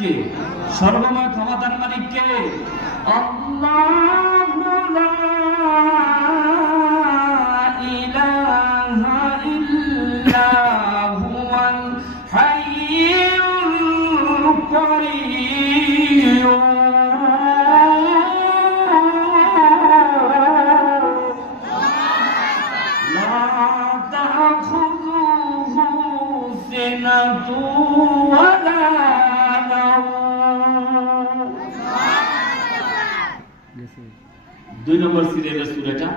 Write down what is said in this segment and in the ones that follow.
কে? সর্বময় ক্ষমতার মালিক কে? আল্লাহু লা ইলাহা ইল্লা হুয়াল হাইয়ুল কাইয়্যুম। লা তাখুযুহু সিনাতুন ওয়ালা নাওম। 2 নম্বর সিরিয়ালের সূরাটা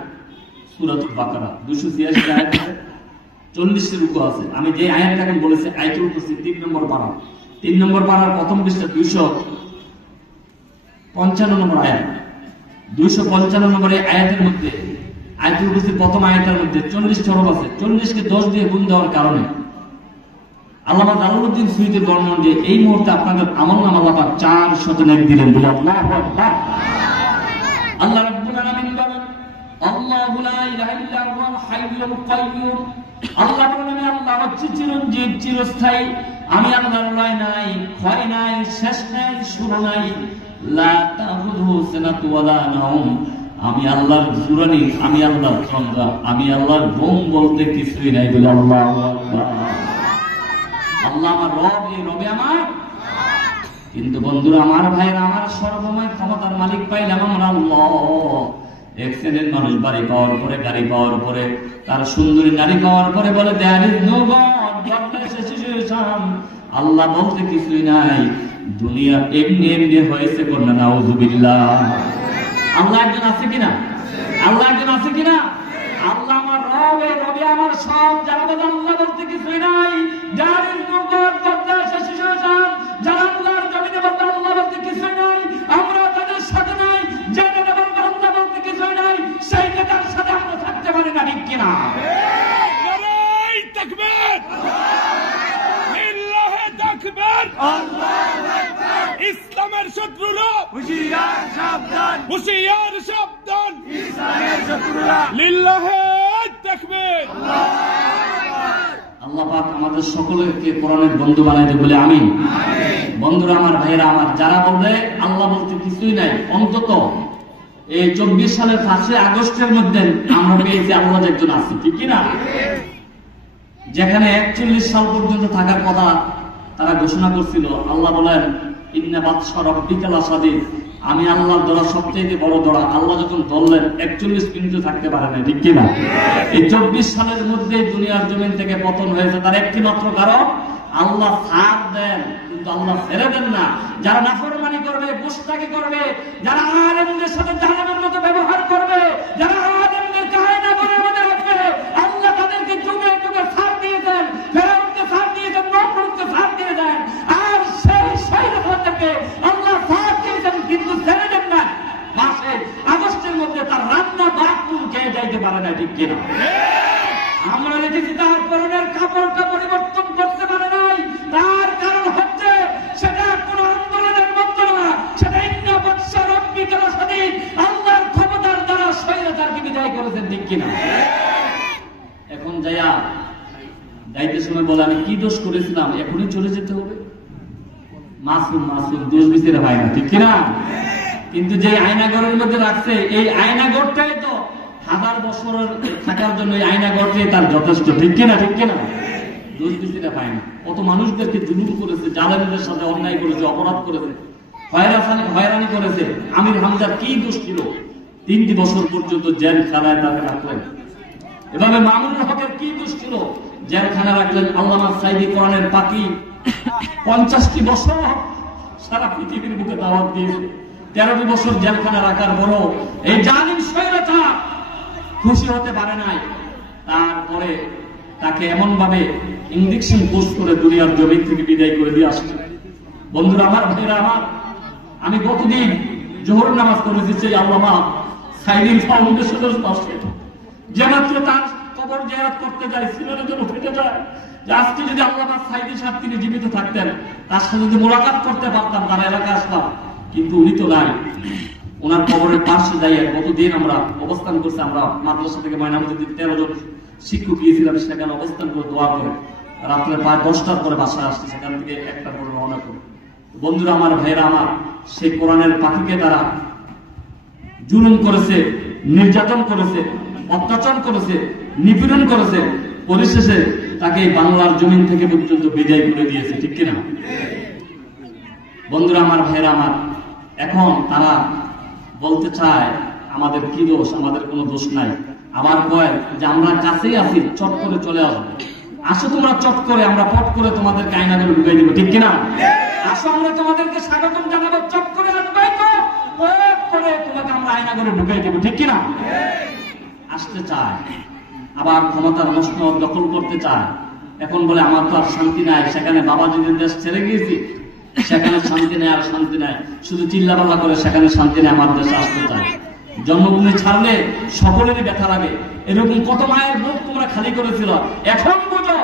সূরাতুল বাকারা 286 আয়াত আছে, 40 রুকু আছে। আমি যে আয়াতটা এখন বলেছি আয়াতুল কুরসি 3 নম্বর পারা, 3 নম্বর পারার প্রথম পৃষ্ঠা 255 নম্বর আয়াত। 255 নম্বর এই আয়াতের মধ্যে আয়াতুল কুরসির প্রথম আয়াতের মধ্যে 40 হরফ আছে। 40 কে 10 দিয়ে গুণ দেওয়ার কারণে আল্লামা জালালউদ্দিন সুয়ুতী বর্ণনা দিয়ে এই মুহূর্তে আপনাদের আমলনামা আল্লাহ পাক 400 নেক দিলেন। বলে আল্লাহু আকবার। আল্লাহ রাব্বুল আলামিন বলেন আল্লাহু লা ইলাহা ইল্লা হুয়াল হাইয়ুল কাইয়্যুম। আল্লাহ বলেন আমি আল্লাহ হচ্ছি চিরঞ্জীব, চিরস্থায়ী। আমি আল্লাহর লয় নাই, ক্ষয় নাই, শেষ নাই, শুরু নাই। লা তাখুযুহু সিনাতুন ওয়ালা নাওম। আমি আল্লাহর জুরানি, আমি আল্লাহর সংজ্ঞা, আমি আল্লাহর ঘুম বলতে কিছুই নাই। বলে আল্লাহু আকবার। আল্লাহ আমার রব, এই রবে আমার। কিন্তু বন্ধুরা আমার, ভাইরা আমার, সর্বময় ক্ষমতার মালিক পাইলাম আমরা আল্লাহ। এক শ্রেণীর মানুষ বাড়ি পাওয়ার পরে, গাড়ি পাওয়ার পরে, তার সুন্দরী নারী পাওয়ার পরে বলে দেয়ার ইজ নো গড, আল্লাহ বলতে কিছুই নাই। দুনিয়া এমনি এমনি হয়েছে, কন্যা নাউযুবিল্লাহ। আল্লাহ একজন আছে কিনা? আল্লাহ একজন আছে কিনা? আল্লাহ আমার রব, এই রবে আমার সব। যারা বলে আল্লাহ বলতে কিছুই নাই, দেয়ার ইজ নো গড, যারা আল্লাহর জমিনে বলতে আল্লাহ বলতে কিছুই নাই, আমরা তাদের সাথে নাই। যারা বলতে আল্লাহ বলতে কিছুই নাই, সেই নেতার সাথে আমরা থাকতে পারি না, ঠিক কিনা? নারায়ে তাকবীর, লিল্লাহি তাকবীর, আল্লাহু আকবার। ইসলামের শত্রুরা হুঁশিয়ার সাবধান, হুঁশিয়ার সাবধান। ইসলামের শত্রুরা লিল্লাহি তাকবীর, আল্লাহু আকবার। আল্লাহ পাক আমাদের সকলকে কোরআনের বন্ধু বানাইতে বলে আমিন। বন্ধুরা আমার, ভাইরা আমার, যারা বলবে আল্লাহ বলতে কিছুই নাই, অন্তত এই 24 সালের 5 আগস্টের মধ্যে আমরা পেয়েছি আল্লাহ একজন আছে, ঠিক কিনা? যেখানে 41 সাল পর্যন্ত থাকার কথা তারা ঘোষণা করছিল, আল্লাহ বলেন ইন্না বাতশা রাব্বিকা লাশাদীদ। আমি আল্লাহর দোয়া সবচেয়ে বড় দোয়া। আল্লাহ যখন ধরলেন 41 মিনিটও থাকতে পারে না, ঠিক কিনা? এই 24 সালের মধ্যে দুনিয়ার জমিন থেকে পতন হয়েছে। তার একটি মাত্র কারণ, আল্লাহ সাথ দেন কিন্তু আল্লাহ ছেড়ে দেন না। যারা নাফরমানি করবে, গুস্তাখি করবে, যারা আলেমদের সাথে জাহান্নামের মতো ব্যবহার করবে, যারা আলেমদের কাহিনী করে আমাদের রাখবে, আল্লাহ তাদেরকে যুগে যুগে সাথ দিয়েছেন, ফেরাউনকে সাথ দিয়েছেন, নমরুদকে সাথ দিয়েছেন। আর সেই রাজাকে আল্লাহ সাথ দিয়েছেন কিন্তু ছেড়ে দেন না। 5 আগস্টের মধ্যে তার রান্না বাথরুম খেয়ে যাইতে পারে না, ঠিক কিনা? আমরা দেখেছি তার পরনের কাপড়টা পরিবর্তন করতে পারে নাই। তার কারণ হচ্ছে সেটা কোন আন্দোলনের মধ্যে না, সেটা ইন্না বাতশা রাব্বিকা লাশাদীদ, আল্লাহর ক্ষমতার দ্বারা স্বৈরাচারকে বিদায় করেছেন, ঠিক কিনা? এখন যাইতে সময় বলে আমি কি দোষ করেছিলাম, এখনই চলে যেতে হবে? মাসুম মাসুম, দোষ বিচারে হয় না, ঠিক কিনা? কিন্তু যে আয়নাঘরের মধ্যে রাখছে, এই আয়নাঘরটাই তো 1000 বছরের থাকার জন্য এই আয়নাঘরটাই তার যথেষ্ট, ঠিক কিনা? ঠিক কিনা? দোষ বিচারে পায় না। কত মানুষদেরকে জুলুম করেছে, জালেমদের সাথে অন্যায় করেছে, অপরাধ করেছে, হয়রানি করেছে। আমির হামজার কি দোষ ছিল? 3টি বছর পর্যন্ত জেলখানায় তাকে রাখলেন। এভাবে মামুনুল হকের কি দোষ ছিল? জেলখানা রাখলেন। আল্লামা সাইদি কোরআনের পাখি 50টি বছর সারা পৃথিবীর বুকে দাওয়াত দিয়েছে। 13টি বছর জেলখানা রাখার পরও এই জালিম স্বৈরাচার খুশি হতে পারে নাই। তারপরে তাকে এমন ভাবে ইঞ্জেকশন পোস্ট করে দুনিয়ার জমিন থেকে বিদায় করে দিয়ে আসছে। বন্ধুরা আমার, ভাইরা আমার, আমি গতদিন জোহর নামাজ পড়েছি সেই আল্লামা সাইদি ফাউন্ডেশনের পাশে। যে মাত্র তার কবর জিয়ারত করতে যায়, সিনার জন্য ফেটে যায় যে আজকে যদি আল্লামা সাইদি সাহেব তিনি জীবিত থাকতেন, তার সাথে যদি মোলাকাত করতে পারতাম, তার এলাকা আসতাম। কিন্তু উনি তো নাই। ওনার কবরের পাশে যাই গতদিন আমরা অবস্থান করছি। আমরা মাদ্রাসা থেকে ময়নামতি 13 জন শিক্ষক গিয়েছিলাম, সেখানে অবস্থান করে দোয়া করে রাত্রে প্রায় 10টার পরে বাসায় আসছি। সেখান থেকে 1টার পরে রওনা করি। বন্ধুরা আমার, ভাইরা আমার, সেই কোরআনের পাখিকে তারা জুলুম করেছে, নির্যাতন করেছে, অত্যাচার করেছে, নিপীড়ন করেছে, পরিশেষে তাকে বাংলার জমিন থেকে পর্যন্ত বিদায় করে দিয়েছে, ঠিক কিনা? বন্ধুরা আমার, ভাইরা আমার, এখন তারা বলতে চায় আমাদের কি দোষ, আমাদের কোনো দোষ নাই। আবার কয় যে আমরা কাছেই আছি, চট করে চলে আসবো, আসো তোমরা চট করে, আমরা পট করে তোমাদেরকে আয়না করে ঢুকাই দিব, ঠিক কিনা? আসো আমরা তোমাদেরকে স্বাগতম জানাবো, চট করে আসবে তো, পট করে তোমাকে আমরা আয়না করে ঢুকাই দেবো, ঠিক কিনা? আসতে চায়, আবার ক্ষমতার মসনদ দখল করতে চায়। এখন বলে আমার তো আর শান্তি নাই, সেখানে বাবাজিদের দেশ ছেড়ে গিয়েছি, সেখানে শান্তি নেই, আর শান্তি নাই, শুধু চিল্লাপাল্লা করে সেখানে শান্তি নেই, আমার দেশে আসতে চায়। জন্মভূমি ছাড়লে সকলেরই ব্যথা লাগে। এরকম কত মায়ের বুক তোমরা খালি করেছিল, এখন বুঝো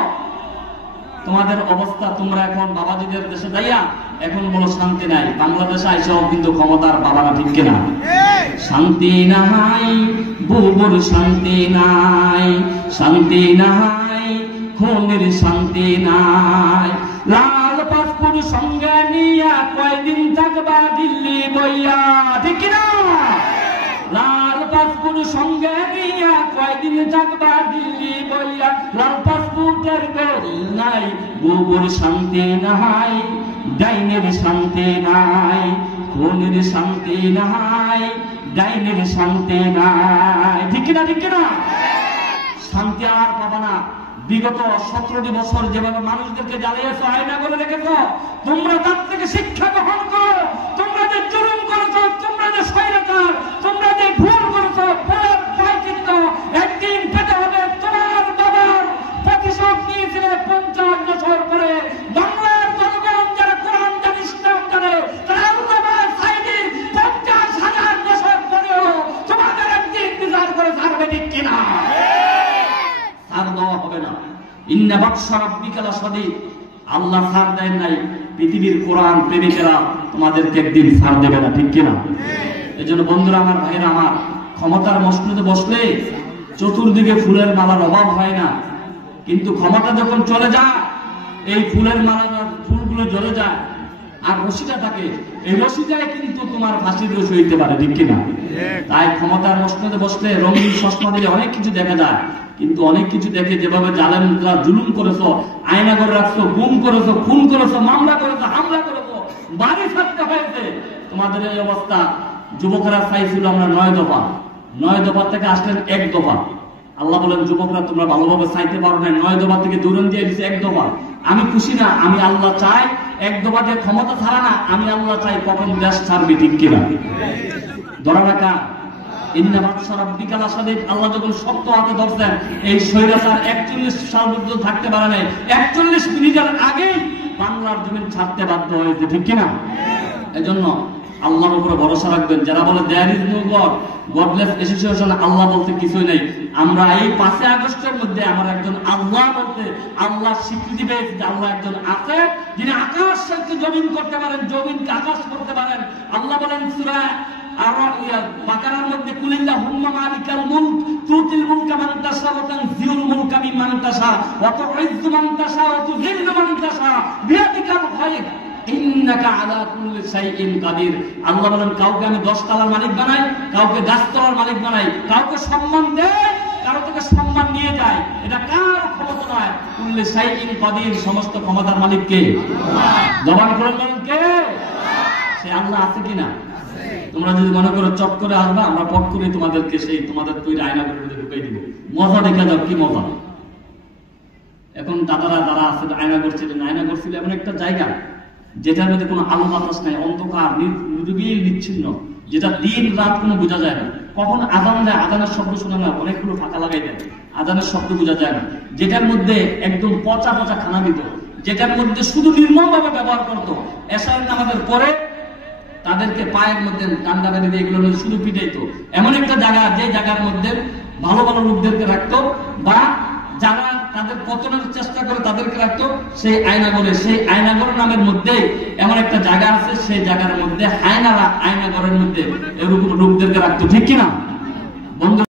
তোমাদের অবস্থা। তোমরা এখন বাবাজিদের দেশে যাইয়া এখন বলো শান্তি নাই, বাংলাদেশে আইসাও কিন্তু ক্ষমতার বাবারা, ঠিক কিনা? শান্তি নাই বুবুর, শান্তি নাই, শান্তি নাই খুনের, শান্তি নাই। লাল পাসপোর্ট সঙ্গে নিয়া কয়দিন থাকবা দিল্লি বইয়া, ঠিক কিনা? লাল পাসপোর্ট সঙ্গে নিয়া কয়দিন থাকবা দিল্লি বইয়া। লাল পাসপোর্টের দলিল নাই, বুবুর শান্তি নাই, ডাইনের শান্তি নাই, খুনের শান্তি নাই, ডাইনের শান্তি নাই, ঠিক কিনা? ঠিক কিনা? শান্তি আর পাবা না। বিগত 17টি বছর যেভাবে মানুষদেরকে জ্বালিয়েছ, আয়না করে রেখেছ, তোমরা তার থেকে শিক্ষা গ্রহণ করো। তোমরা যে জুলুম করেছ, তোমরা যে স্বৈরাচার, তোমরা যে ভুল করেছ, একদিন পেতে হবে। তোমার বাবার প্রতিশোধ নিয়েছিল 50 বছর পরে। বাংলার জনগণ যারা কোরআন জানে, ইসলাম জানে, তারা আল্লামা সাঈদীর 50,000 বছর পরেও তোমাদের একদিন বিচার করে ছাড়বে, ঠিক কিনা? ছাড় দেওয়া হবে না। ইন্না বাতশা রাব্বিকা লাশাদীদ, আল্লাহ ছাড় দেন নাই, পৃথিবীর কোরআন প্রেমিকেরা তোমাদেরকে একদিন ছাড় দেবে না, ঠিক কিনা? এজন্য বন্ধুরা আমার, ভাইরা আমার, ক্ষমতার মসনদে বসলে চতুর্দিকে ফুলের মালার অভাব হয় না, কিন্তু ক্ষমতা যখন চলে যায়, এই ফুলের মালার ফুলগুলো জ্বলে যায়, আর রশিটা থাকে, এই রশিটাই কিন্তু তোমার ফাঁসির রশি হইতে পারে, ঠিক কিনা? তাই ক্ষমতার মসনদে বসলে রঙিন চশমা দিয়ে অনেক কিছু দেখা যায়, কিন্তু অনেক কিছু দেখে যেভাবে জালেমরা জুলুম করেছো, আয়না করে রাখছো, গুম করেছো, খুন করেছো, মামলা করেছো, হামলা করেছো, বাড়ি ছাড়তে হয়েছে, তোমাদের এই অবস্থা। যুবকরা চাইছিল আমরা 9 দফা, 9 দফা থেকে আসলেন 1 দফা। আল্লাহ বলেন যুবকরা তোমরা ভালোভাবে চাইতে পারো না, 9 দফা থেকে দূরন দিয়ে দিচ্ছে 1 দফা। আমি খুশি না, আমি আল্লাহ চাই 1 দফা দিয়ে ক্ষমতা ছাড়া না, আমি আল্লাহ চাই কখন দেশ ছাড়বি, ঠিক কিনা? ধরা রাখা ইন্না বাতশা রাব্বিকা লাশাদীদ, আল্লাহ যখন শক্ত হাতে ধরছেন, এই স্বৈরাচার 41 সাল পর্যন্ত থাকতে পারে নাই, 41 মিনিটের আগেই বাংলার জমিন ছাড়তে বাধ্য হয়েছে, ঠিক কিনা? এজন্য আল্লাহর উপরে ভরসা রাখবেন। যারা বলে there is no God, godless association, আল্লাহ বলতে কিছুই নেই। আমরা এই 5 আগস্টের মধ্যে আমার একজন আল্লাহ বলতে, আল্লাহ স্বীকৃতি পেয়েছে যে আল্লাহ একজন আছে, যিনি আকাশকে জমিন করতে পারেন, জমিনকে আকাশ করতে পারেন। আল্লাহ বলেন সূরা বাকারার মধ্যে, কুলিল্লাহুম্মা মালিকাল মুলক তুতিল মুলকা মান তাশা ওয়া তানজিউল মুলকা মিম্মান তাশা ওয়া তুইজ্জু মান তাশা ওয়া তুযিল্লু মান তাশা বিয়াদিকাল খায়র ইন্নাকা আলা কুল্লি শাইইন কাদির। আল্লাহ বলেন কাউকে আমি 10 তলার মালিক বানাই, কাউকে গাছতলার মালিক বানাই, কাউকে সম্মান দেয়, কারো থেকে সম্মান নিয়ে যায়, এটা কার ক্ষমতা নয়। কুল্লি শাইইন কাদির, সমস্ত ক্ষমতার মালিক কে? জবান করে বলেন কে? সে আল্লাহ আছে কিনা? তোমরা যদি মনে করো চট করে আসবা, আমরা পট করে তোমাদেরকে সেই তোমাদের তৈরি আয়না করে ঢুকাই দিব। মজা দেখা যাও, কি মজা। এখন দাদারা যারা আছে আয়না করছিলেন, আয়না করছিল এমন একটা জায়গা যেটার মধ্যে কোনো আলো বাতাস নাই, অন্ধকার, নির্বিল, বিচ্ছিন্ন, যেটা দিন রাত কোনো বোঝা যায় না। কখন আজান দেয়, আজানের শব্দ শোনা না, অনেকগুলো ফাঁকা লাগাই দেয়, আজানের শব্দ বোঝা যায় না। যেটার মধ্যে একদম পচা পচা খানা দিত, যেটার মধ্যে শুধু নির্মম ভাবে ব্যবহার করতো। এশারের নামাজের পরে তাদেরকে পায়ের মধ্যে ডান্ডা বেঁধে দিয়ে এগুলো শুধু পিটাইতো। এমন একটা জায়গা, যে জায়গার মধ্যে ভালো ভালো লোকদেরকে রাখতো, বা যারা তাদের পতনের চেষ্টা করে তাদেরকে রাখতো, সেই আয়নাগরে, সেই আয়নাগর নামের মধ্যে এমন একটা জায়গা আছে, সেই জায়গার মধ্যে আয়নাঘরের মধ্যে এরকম লোকদেরকে রাখতো, ঠিক কিনা বন্ধু?